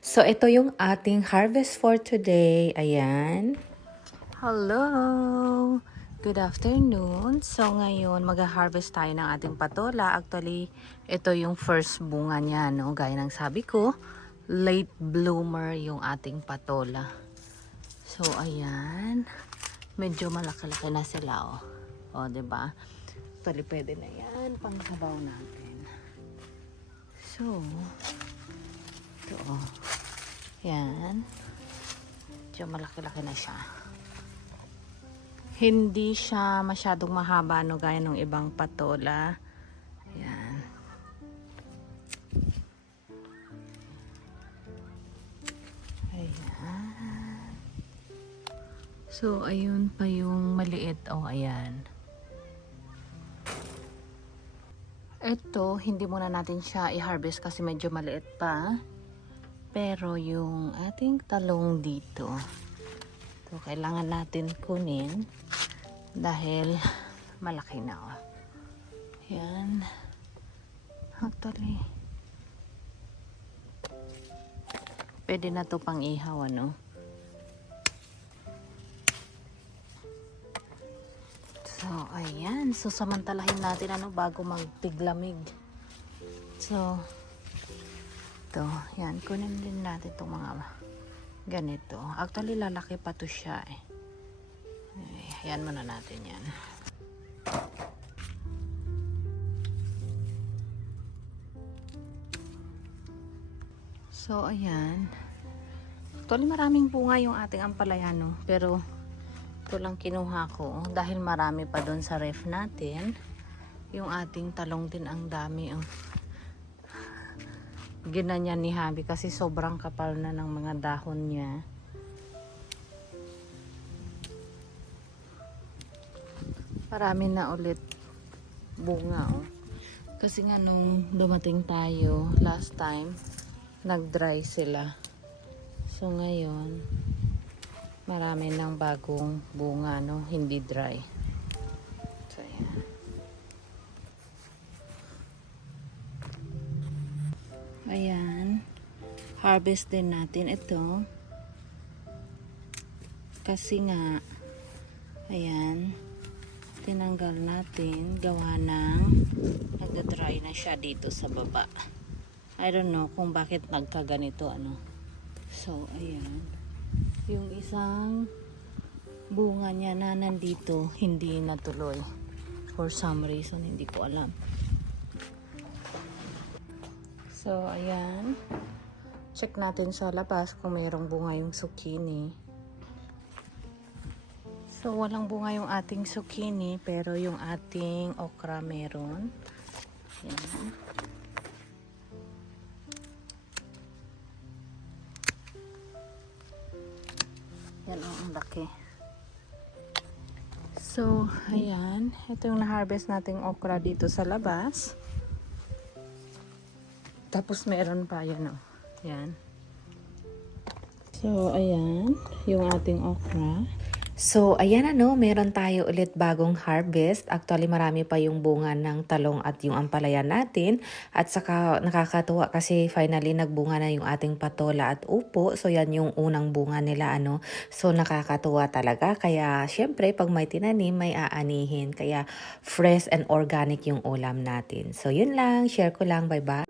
So, ito yung ating harvest for today. Ayan. Hello! Good afternoon. So, ngayon, mag-harvest tayo ng ating patola. Actually, ito yung first bunga niya, no? Gaya ng sabi ko, late bloomer yung ating patola. So, ayan. Medyo malaki-laki na sila, oh. O, diba? Actually, pwede na yan. Pangsabaw natin. So, ito, oh. Yan. Medyo malaki-laki na siya. Hindi siya masyadong mahaba, no, gaya ng ibang patola. Yan. Ayan. So, ayun pa yung maliit. Oh, ayan. Ito, hindi muna natin siya i-harvest kasi medyo maliit pa. Pero yung ating talong dito, ito kailangan natin kunin dahil malaki na. Oh. Yan. Actually, pwede na to pang ihaw, ano? So, ayan. So, samantalahin natin, ano, bago magpiglamig. So, ito, yan, kunin din natin itong mga ganito. Actually, lalaki pa to siya, eh. Ayan muna natin yan. So, ayan. Actually, maraming bunga yung ating ampalaya, no? Pero, ito lang kinuha ko. Dahil marami pa doon sa ref natin. Yung ating talong din ang dami, oh. Ginanyan ni Habi kasi sobrang kapal na ng mga dahon niya. Marami na ulit bunga, oh. Kasi nga nung dumating tayo last time, nag-dry sila. So ngayon, marami ng bagong bunga, no, hindi dry. So yan. Ayan, harvest din natin ito kasi nga, ayan, tinanggal natin gawa ng nagda-dry na siya dito sa baba. I don't know kung bakit nagkaganito, ano. So ayan, yung isang bunga niya na nandito hindi natuloy for some reason, hindi ko alam. So, ayan. Check natin sa labas kung mayroong bunga yung zucchini. So, walang bunga yung ating zucchini, pero yung ating okra meron. Ayan. Yan ang laki. So, ayan. Ito yung na-harvest nating okra dito sa labas. Tapos meron pa, yan, oh. Yan. So, ayan. Yung ating okra. So, ayan, ano, meron tayo ulit bagong harvest. Actually, marami pa yung bunga ng talong at yung ampalaya natin. At saka nakakatuwa kasi finally nagbunga na yung ating patola at upo. So, yan yung unang bunga nila, ano. So, nakakatuwa talaga. Kaya, syempre, pag may tinanim, may aanihin. Kaya, fresh and organic yung ulam natin. So, yun lang. Share ko lang. Bye-bye.